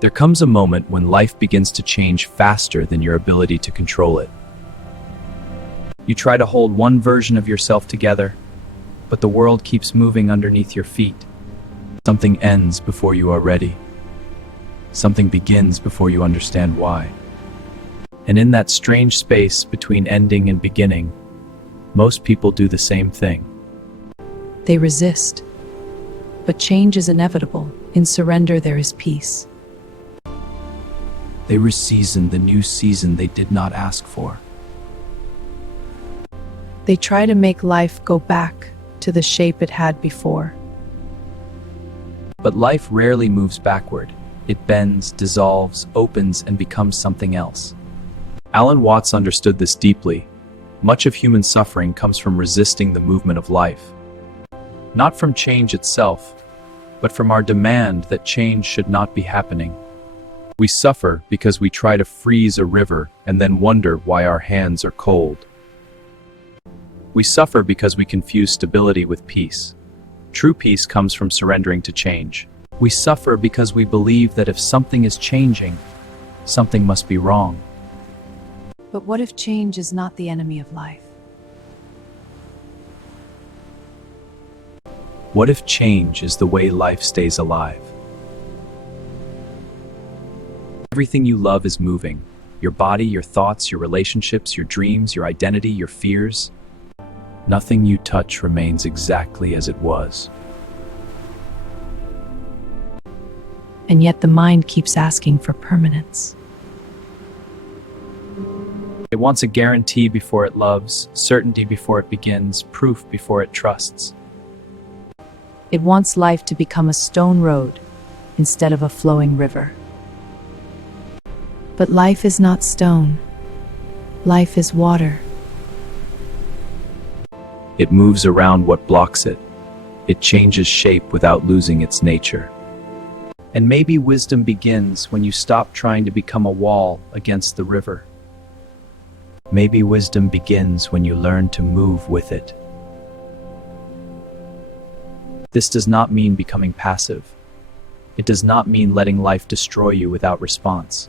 There comes a moment when life begins to change faster than your ability to control it. You try to hold one version of yourself together, but the world keeps moving underneath your feet. Something ends before you are ready. Something begins before you understand why. And in that strange space between ending and beginning, most people do the same thing. They resist. But change is inevitable. In surrender, there is peace. They reseason the new season they did not ask for. They try to make life go back to the shape it had before. But life rarely moves backward. It bends, dissolves, opens, and becomes something else. Alan Watts understood this deeply. Much of human suffering comes from resisting the movement of life. Not from change itself, but from our demand that change should not be happening. We suffer because we try to freeze a river and then wonder why our hands are cold. We suffer because we confuse stability with peace. True peace comes from surrendering to change. We suffer because we believe that if something is changing, something must be wrong. But what if change is not the enemy of life? What if change is the way life stays alive? Everything you love is moving. Your body, your thoughts, your relationships, your dreams, your identity, your fears. Nothing you touch remains exactly as it was. And yet the mind keeps asking for permanence. It wants a guarantee before it loves, certainty before it begins, proof before it trusts. It wants life to become a stone road instead of a flowing river. But life is not stone. Life is water. It moves around what blocks it. It changes shape without losing its nature. And maybe wisdom begins when you stop trying to become a wall against the river. Maybe wisdom begins when you learn to move with it. This does not mean becoming passive. It does not mean letting life destroy you without response.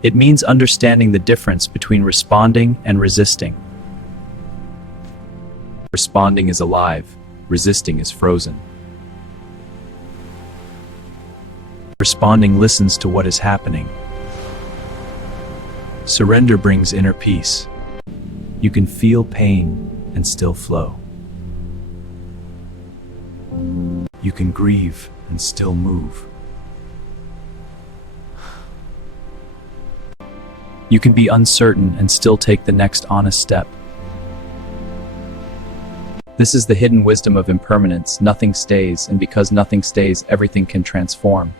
It means understanding the difference between responding and resisting. Responding is alive, resisting is frozen. Responding listens to what is happening. Surrender brings inner peace. You can feel pain and still flow. You can grieve and still move. You can be uncertain and still take the next honest step. This is the hidden wisdom of impermanence. Nothing stays, and because nothing stays, everything can transform.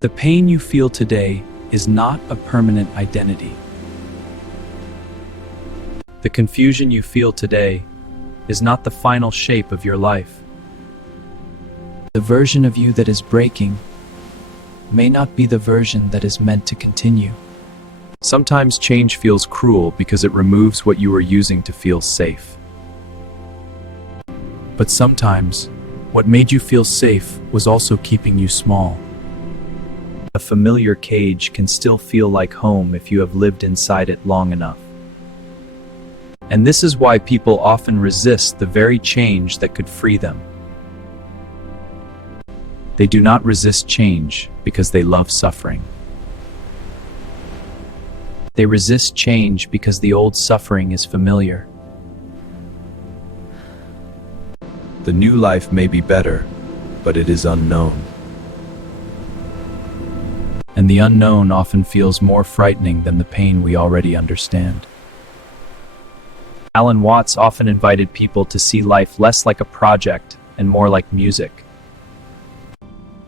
The pain you feel today is not a permanent identity. The confusion you feel today is not the final shape of your life. The version of you that is breaking may not be the version that is meant to continue. Sometimes change feels cruel because it removes what you were using to feel safe. But sometimes, what made you feel safe was also keeping you small. A familiar cage can still feel like home if you have lived inside it long enough. And this is why people often resist the very change that could free them. They do not resist change because they love suffering. They resist change because the old suffering is familiar. The new life may be better, but it is unknown. And the unknown often feels more frightening than the pain we already understand. Alan Watts often invited people to see life less like a project and more like music.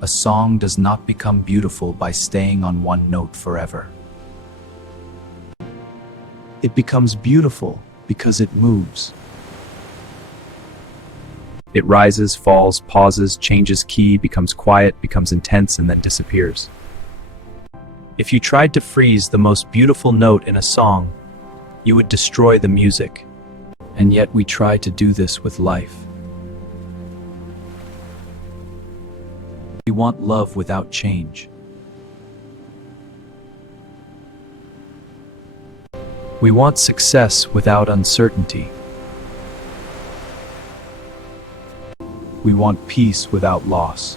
A song does not become beautiful by staying on one note forever. It becomes beautiful because it moves. It rises, falls, pauses, changes key, becomes quiet, becomes intense, and then disappears. If you tried to freeze the most beautiful note in a song, you would destroy the music. And yet we try to do this with life. We want love without change. We want success without uncertainty. We want peace without loss.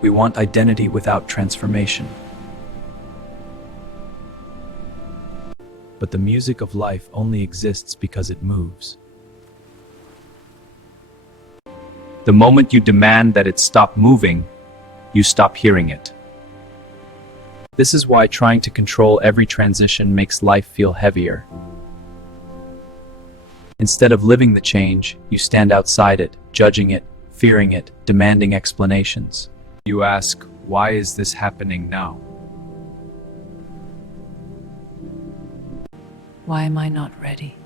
We want identity without transformation. But the music of life only exists because it moves. The moment you demand that it stop moving, you stop hearing it. This is why trying to control every transition makes life feel heavier. Instead of living the change, you stand outside it, judging it, fearing it, demanding explanations. You ask, why is this happening now? Why am I not ready?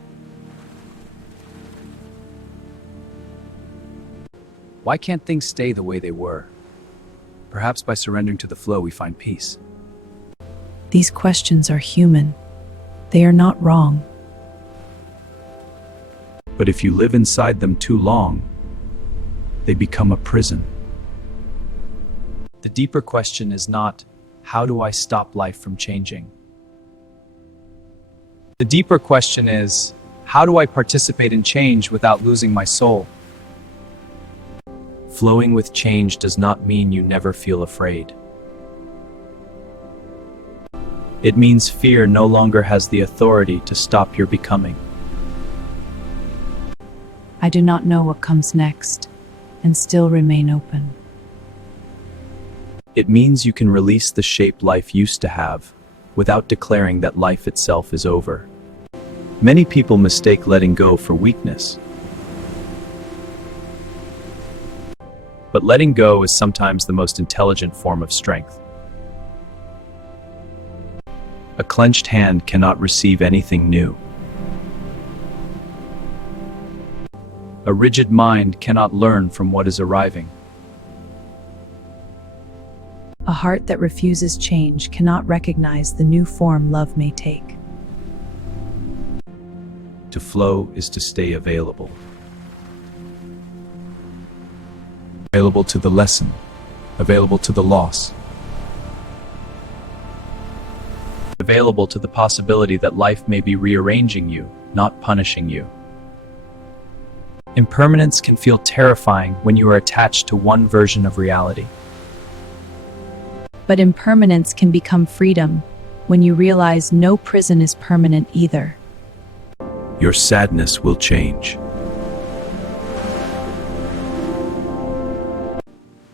Why can't things stay the way they were? Perhaps by surrendering to the flow we find peace. These questions are human. They are not wrong. But if you live inside them too long, they become a prison. The deeper question is not, how do I stop life from changing? The deeper question is, how do I participate in change without losing my soul? Flowing with change does not mean you never feel afraid. It means fear no longer has the authority to stop your becoming. I do not know what comes next, and still remain open. It means you can release the shape life used to have, without declaring that life itself is over. Many people mistake letting go for weakness. But letting go is sometimes the most intelligent form of strength. A clenched hand cannot receive anything new. A rigid mind cannot learn from what is arriving. A heart that refuses change cannot recognize the new form love may take. To flow is to stay available. Available to the lesson, available to the loss. Available to the possibility that life may be rearranging you, not punishing you. Impermanence can feel terrifying when you are attached to one version of reality. But impermanence can become freedom when you realize no prison is permanent either. Your sadness will change.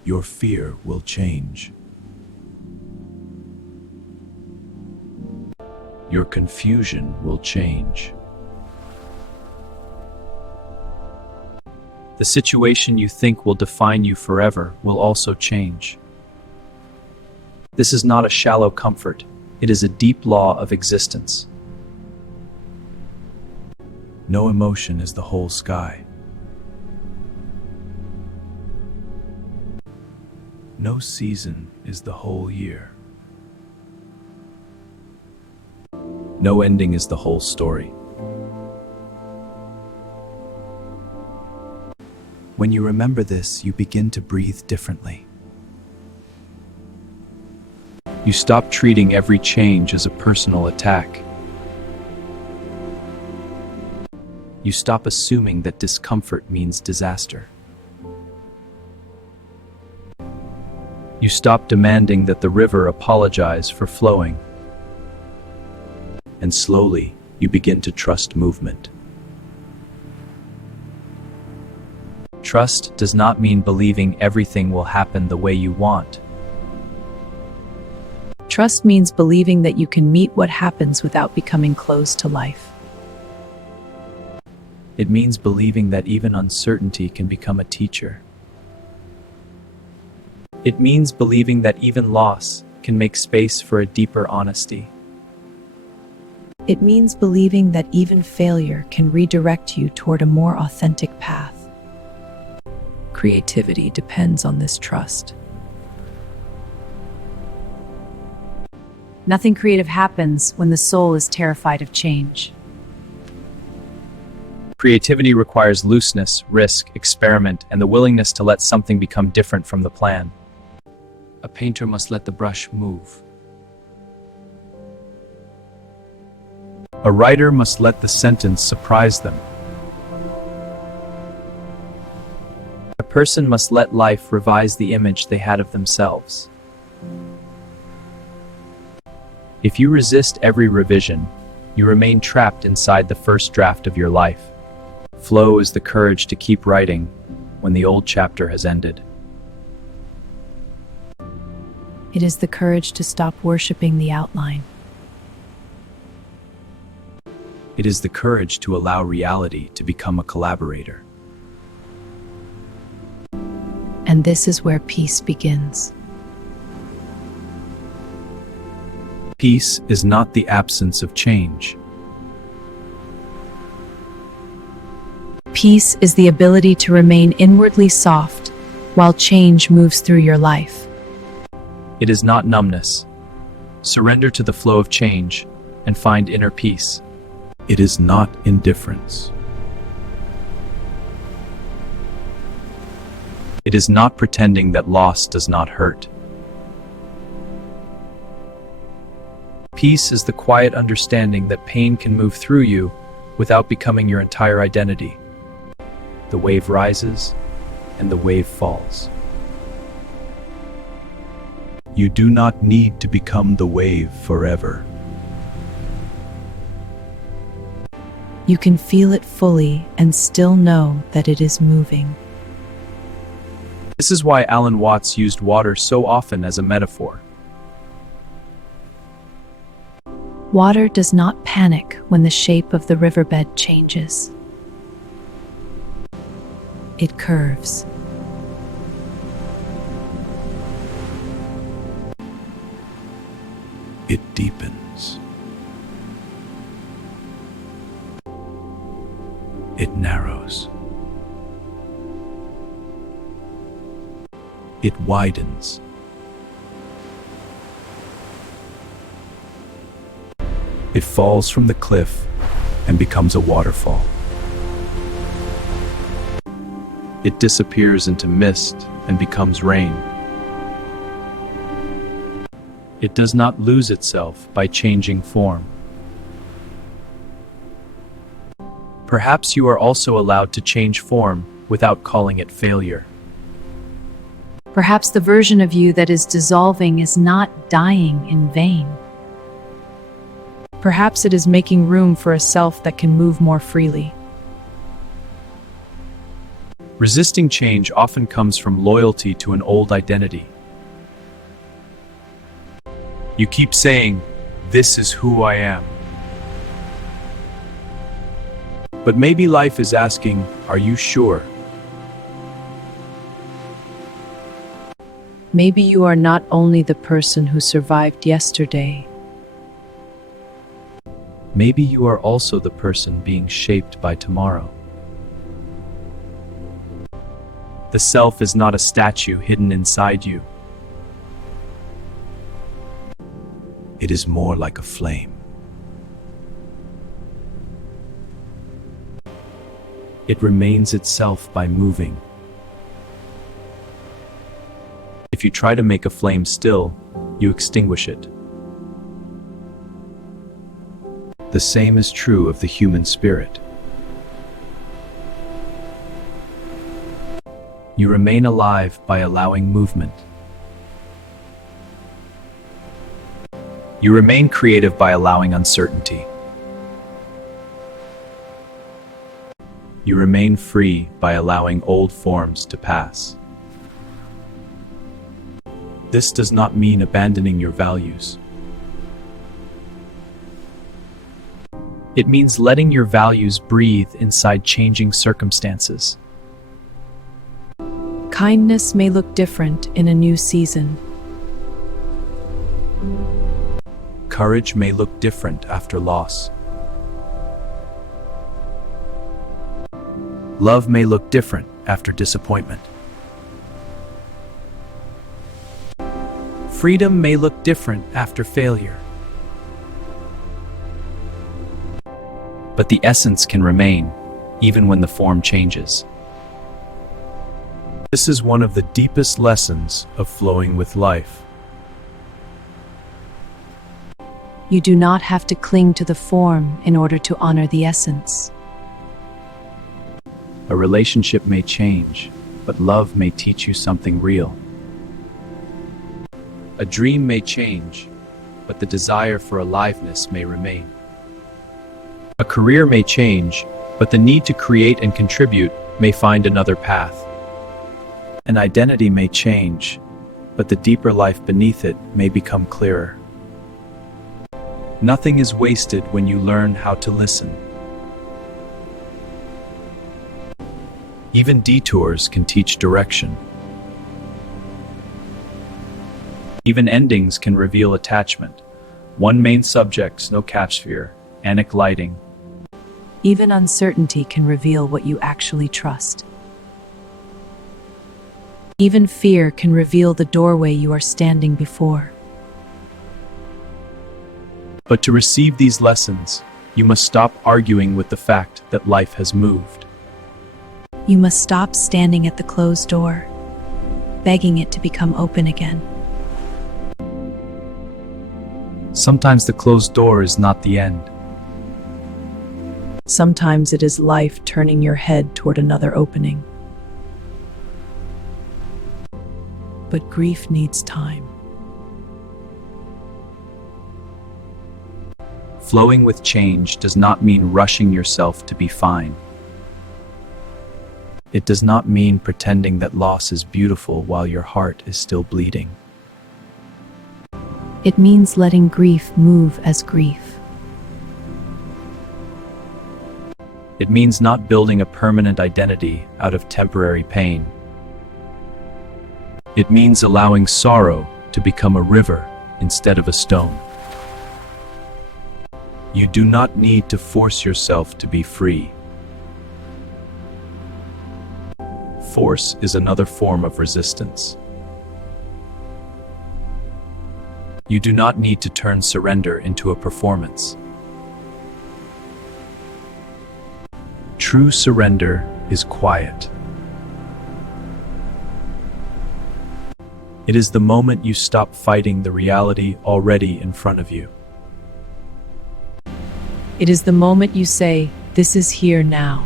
Your fear will change. Your confusion will change. The situation you think will define you forever will also change. This is not a shallow comfort. It is a deep law of existence. No emotion is the whole sky. No season is the whole year. No ending is the whole story. When you remember this, you begin to breathe differently. You stop treating every change as a personal attack. You stop assuming that discomfort means disaster. You stop demanding that the river apologize for flowing. And slowly, you begin to trust movement. Trust does not mean believing everything will happen the way you want. Trust means believing that you can meet what happens without becoming closed to life. It means believing that even uncertainty can become a teacher. It means believing that even loss can make space for a deeper honesty. It means believing that even failure can redirect you toward a more authentic path. Creativity depends on this trust. Nothing creative happens when the soul is terrified of change. Creativity requires looseness, risk, experiment, and the willingness to let something become different from the plan. A painter must let the brush move. A writer must let the sentence surprise them. A person must let life revise the image they had of themselves. If you resist every revision, you remain trapped inside the first draft of your life. Flow is the courage to keep writing when the old chapter has ended. It is the courage to stop worshiping the outline. It is the courage to allow reality to become a collaborator. And this is where peace begins. Peace is not the absence of change. Peace is the ability to remain inwardly soft while change moves through your life. It is not numbness. Surrender to the flow of change and find inner peace. It is not indifference. It is not pretending that loss does not hurt. Peace is the quiet understanding that pain can move through you without becoming your entire identity. The wave rises and the wave falls. You do not need to become the wave forever. You can feel it fully and still know that it is moving. This is why Alan Watts used water so often as a metaphor. Water does not panic when the shape of the riverbed changes. It curves. It deepens. It narrows. It widens. It falls from the cliff and becomes a waterfall. It disappears into mist and becomes rain. It does not lose itself by changing form. Perhaps you are also allowed to change form without calling it failure. Perhaps the version of you that is dissolving is not dying in vain. Perhaps it is making room for a self that can move more freely. Resisting change often comes from loyalty to an old identity. You keep saying, "This is who I am." But maybe life is asking, "Are you sure?" Maybe you are not only the person who survived yesterday. Maybe you are also the person being shaped by tomorrow. The self is not a statue hidden inside you. It is more like a flame. It remains itself by moving. If you try to make a flame still, you extinguish it. The same is true of the human spirit. You remain alive by allowing movement. You remain creative by allowing uncertainty. You remain free by allowing old forms to pass. This does not mean abandoning your values. It means letting your values breathe inside changing circumstances. Kindness may look different in a new season. Courage may look different after loss. Love may look different after disappointment. Freedom may look different after failure. But the essence can remain, even when the form changes. This is one of the deepest lessons of flowing with life. You do not have to cling to the form in order to honor the essence. A relationship may change, but love may teach you something real. A dream may change, but the desire for aliveness may remain. A career may change, but the need to create and contribute may find another path. An identity may change, but the deeper life beneath it may become clearer. Nothing is wasted when you learn how to listen. Even detours can teach direction. Even endings can reveal attachment. One main subject, no capsphere, anic lighting. Even uncertainty can reveal what you actually trust. Even fear can reveal the doorway you are standing before. But to receive these lessons, you must stop arguing with the fact that life has moved. You must stop standing at the closed door, begging it to become open again. Sometimes the closed door is not the end. Sometimes it is life turning your head toward another opening. But grief needs time. Flowing with change does not mean rushing yourself to be fine. It does not mean pretending that loss is beautiful while your heart is still bleeding. It means letting grief move as grief. It means not building a permanent identity out of temporary pain. It means allowing sorrow to become a river instead of a stone. You do not need to force yourself to be free. Force is another form of resistance. You do not need to turn surrender into a performance. True surrender is quiet. It is the moment you stop fighting the reality already in front of you. It is the moment you say, "This is here now."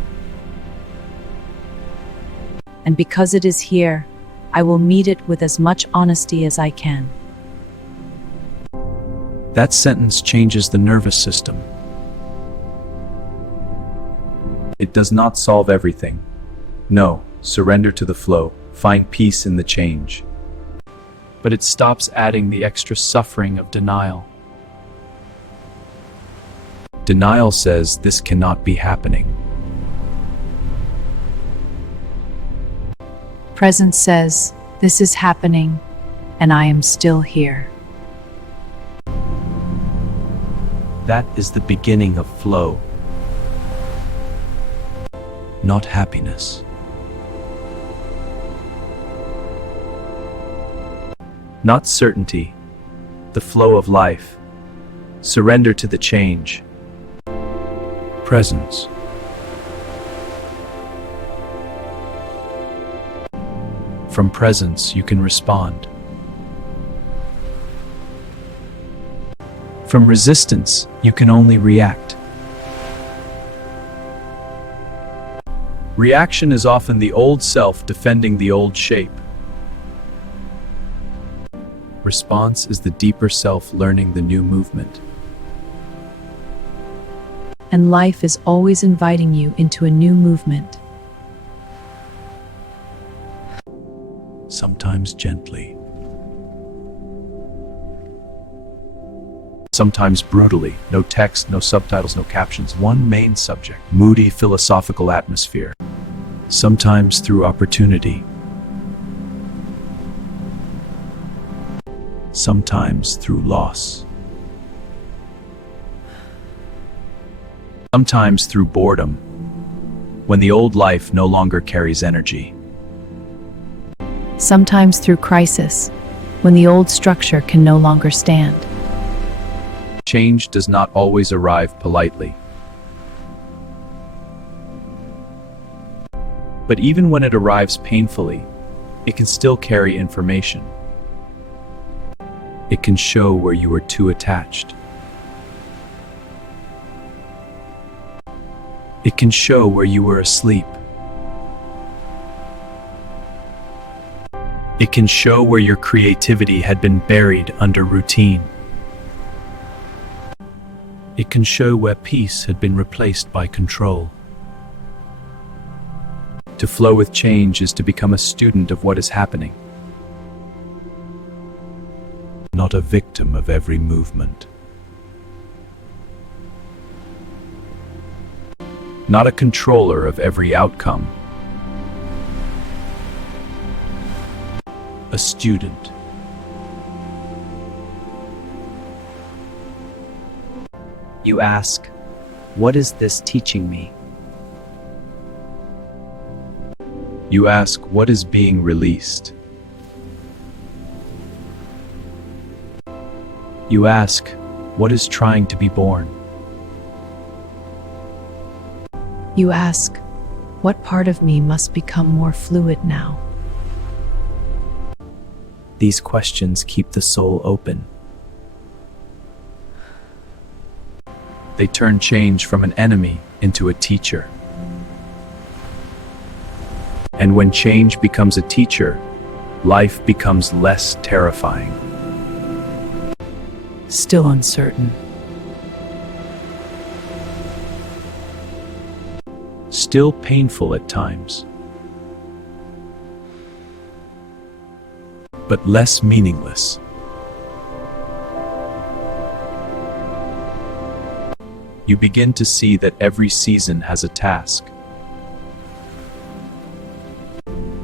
And because it is here, I will meet it with as much honesty as I can. That sentence changes the nervous system. It does not solve everything. No, surrender to the flow, find peace in the change. But it stops adding the extra suffering of denial. Denial says this cannot be happening. Presence says, "This is happening, and I am still here." That is the beginning of flow, not happiness. Not certainty, the flow of life. Surrender to the change. Presence. From presence, you can respond. From resistance, you can only react. Reaction is often the old self defending the old shape. Response is the deeper self learning the new movement. And life is always inviting you into a new movement. Sometimes gently. Sometimes brutally. No text, no subtitles, no captions. One main subject. Moody philosophical atmosphere. Sometimes through opportunity. Sometimes through loss. Sometimes through boredom, when the old life no longer carries energy. Sometimes through crisis, when the old structure can no longer stand. Change does not always arrive politely. But even when it arrives painfully, it can still carry information. It can show where you were too attached. It can show where you were asleep. It can show where your creativity had been buried under routine. It can show where peace had been replaced by control. To flow with change is to become a student of what is happening, not a victim of every movement. Not a controller of every outcome. A student. You ask, what is this teaching me? You ask, what is being released? You ask, what is trying to be born? You ask, what part of me must become more fluid now? These questions keep the soul open. They turn change from an enemy into a teacher. And when change becomes a teacher, life becomes less terrifying. Still uncertain. Still painful at times. But less meaningless. You begin to see that every season has a task.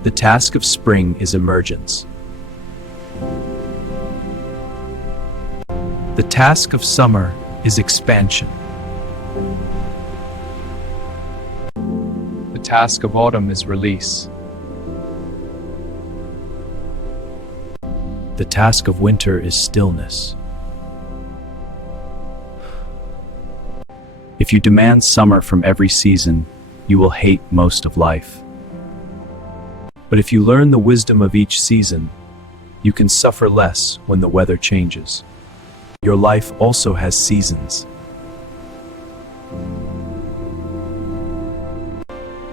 The task of spring is emergence. The task of summer is expansion. The task of autumn is release. The task of winter is stillness. If you demand summer from every season, you will hate most of life. But if you learn the wisdom of each season, you can suffer less when the weather changes. Your life also has seasons.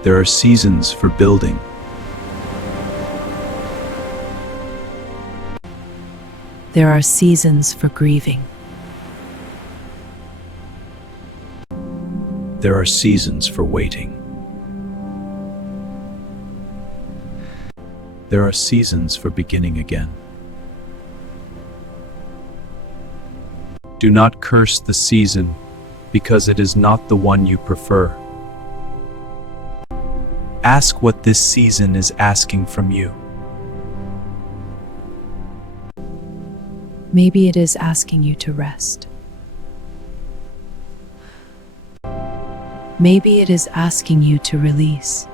There are seasons for building. There are seasons for grieving. There are seasons for waiting. There are seasons for beginning again. Do not curse the season, because it is not the one you prefer. Ask what this season is asking from you. Maybe it is asking you to rest. Maybe it is asking you to release.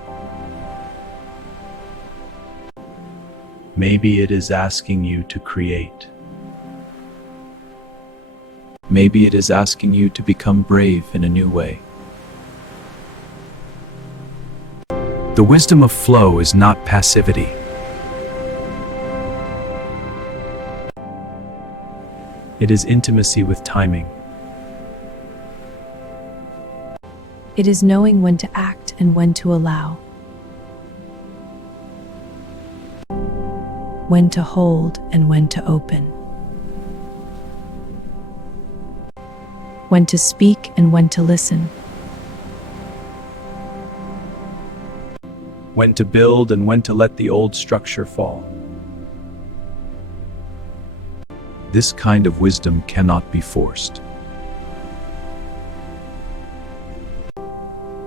Maybe it is asking you to create. Maybe it is asking you to become brave in a new way. The wisdom of flow is not passivity. It is intimacy with timing. It is knowing when to act and when to allow. When to hold and when to open. When to speak and when to listen. When to build and when to let the old structure fall. This kind of wisdom cannot be forced.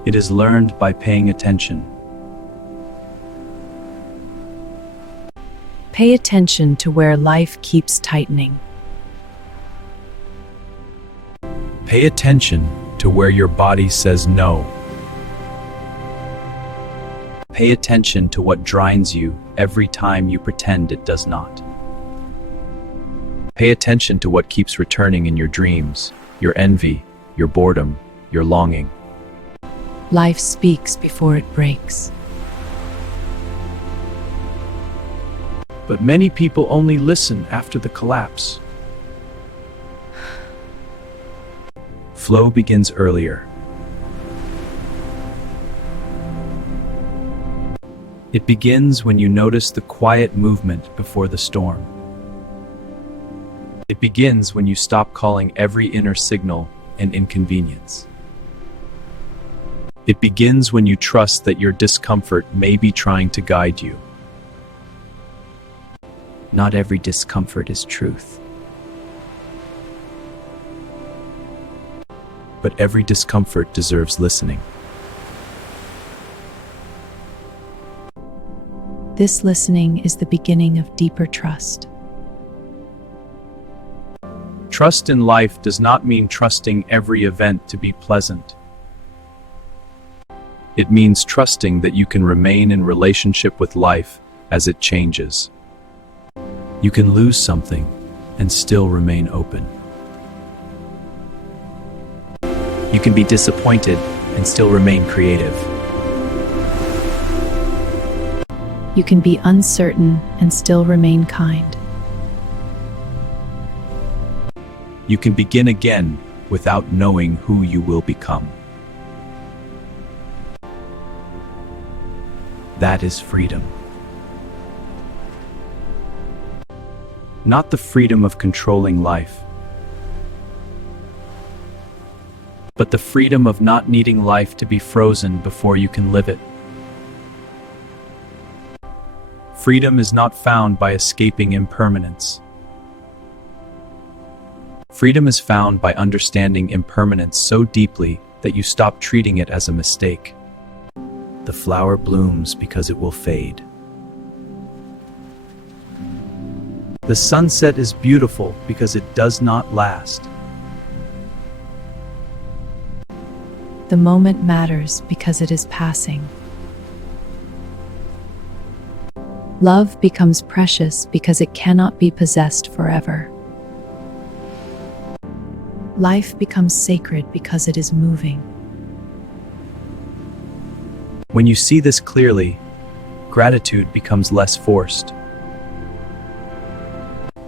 It is learned by paying attention. Pay attention to where life keeps tightening. Pay attention to where your body says no. Pay attention to what drains you every time you pretend it does not. Pay attention to what keeps returning in your dreams, your envy, your boredom, your longing. Life speaks before it breaks. But many people only listen after the collapse. Flow begins earlier. It begins when you notice the quiet movement before the storm. It begins when you stop calling every inner signal an inconvenience. It begins when you trust that your discomfort may be trying to guide you. Not every discomfort is truth. But every discomfort deserves listening. This listening is the beginning of deeper trust. Trust in life does not mean trusting every event to be pleasant. It means trusting that you can remain in relationship with life as it changes. You can lose something and still remain open. You can be disappointed and still remain creative. You can be uncertain and still remain kind. You can begin again without knowing who you will become. That is freedom. Not the freedom of controlling life, but the freedom of not needing life to be frozen before you can live it. Freedom is not found by escaping impermanence. Freedom is found by understanding impermanence so deeply that you stop treating it as a mistake. The flower blooms because it will fade. The sunset is beautiful because it does not last. The moment matters because it is passing. Love becomes precious because it cannot be possessed forever. Life becomes sacred because it is moving. When you see this clearly, gratitude becomes less forced.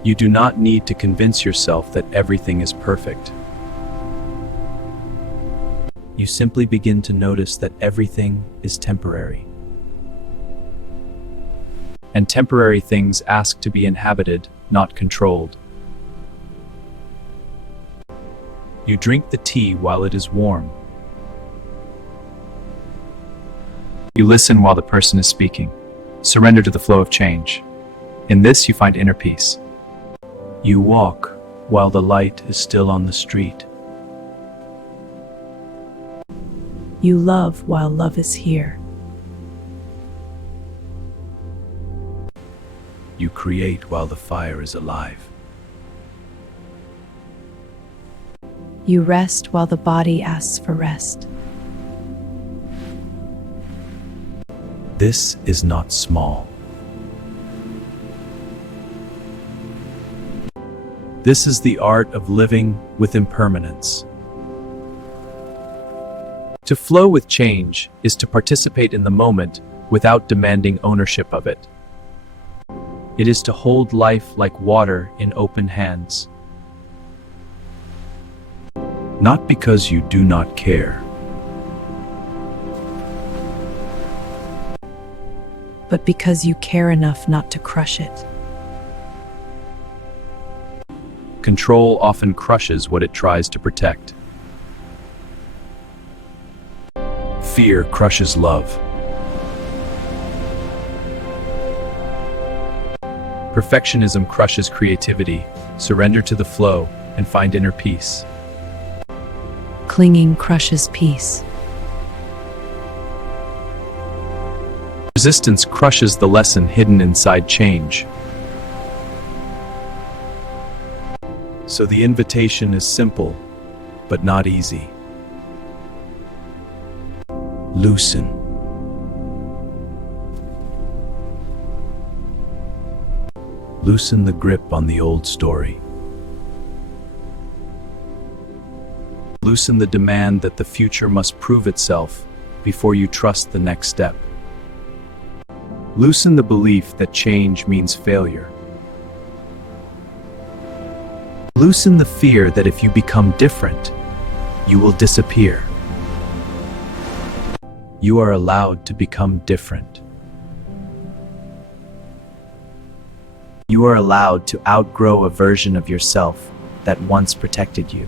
You do not need to convince yourself that everything is perfect. You simply begin to notice that everything is temporary. And temporary things ask to be inhabited, not controlled. You drink the tea while it is warm. You listen while the person is speaking. Surrender to the flow of change. In this, you find inner peace. You walk while the light is still on the street. You love while love is here. You create while the fire is alive. You rest while the body asks for rest. This is not small. This is the art of living with impermanence. To flow with change is to participate in the moment without demanding ownership of it. It is to hold life like water in open hands. Not because you do not care, but because you care enough not to crush it. control often crushes what it tries to protect. Fear crushes love. Perfectionism crushes creativity. Surrender to the flow and find inner peace. Clinging crushes peace. Resistance crushes the lesson hidden inside change. So the invitation is simple, but not easy. Loosen. Loosen the grip on the old story. Loosen the demand that the future must prove itself before you trust the next step. Loosen the belief that change means failure. Loosen the fear that if you become different, you will disappear. You are allowed to become different. You are allowed to outgrow a version of yourself that once protected you.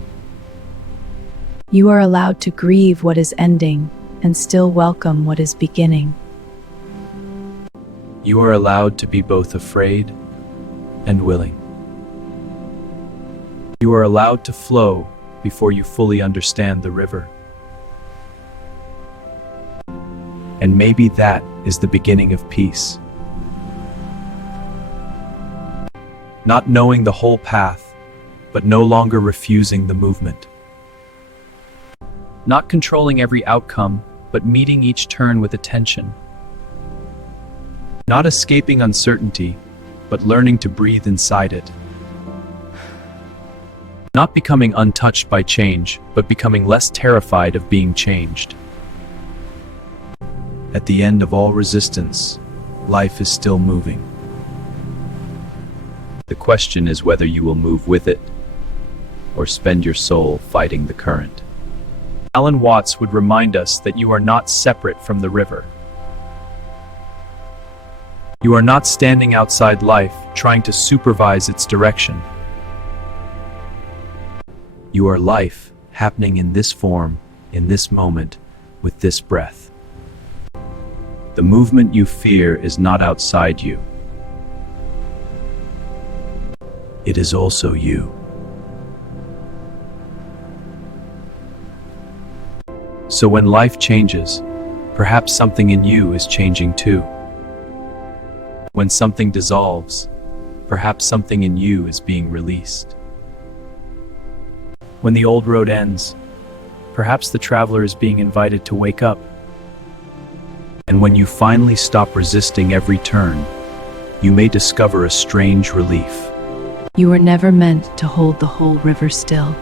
You are allowed to grieve what is ending and still welcome what is beginning. You are allowed to be both afraid and willing. You are allowed to flow before you fully understand the river. And maybe that is the beginning of peace. Not knowing the whole path, but no longer refusing the movement. Not controlling every outcome, but meeting each turn with attention. Not escaping uncertainty, but learning to breathe inside it. Not becoming untouched by change, but becoming less terrified of being changed. At the end of all resistance, life is still moving. The question is whether you will move with it, or spend your soul fighting the current. Alan Watts would remind us that you are not separate from the river. You are not standing outside life, trying to supervise its direction. You are life, happening in this form, in this moment, with this breath. The movement you fear is not outside you. It is also you. So when life changes, perhaps something in you is changing too. When something dissolves, perhaps something in you is being released. When the old road ends, perhaps the traveler is being invited to wake up. And when you finally stop resisting every turn, you may discover a strange relief. You were never meant to hold the whole river still.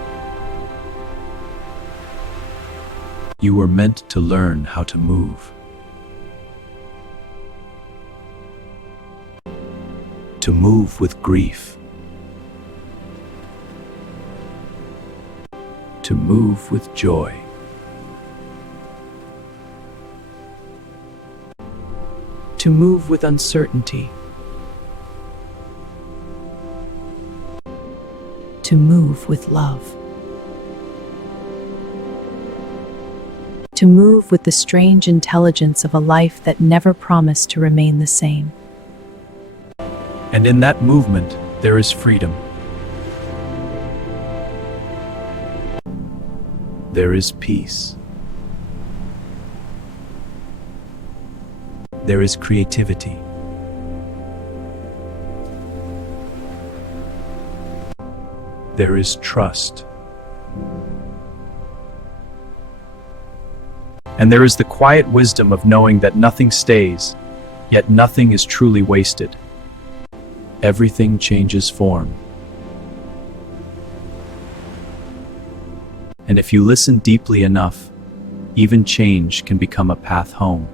You were meant to learn how to move. To move with grief. To move with joy. To move with uncertainty. To move with love. To move with the strange intelligence of a life that never promised to remain the same. And in that movement, there is freedom. There is peace. There is creativity. There is trust. And there is the quiet wisdom of knowing that nothing stays, yet nothing is truly wasted. Everything changes form. And if you listen deeply enough, even change can become a path home.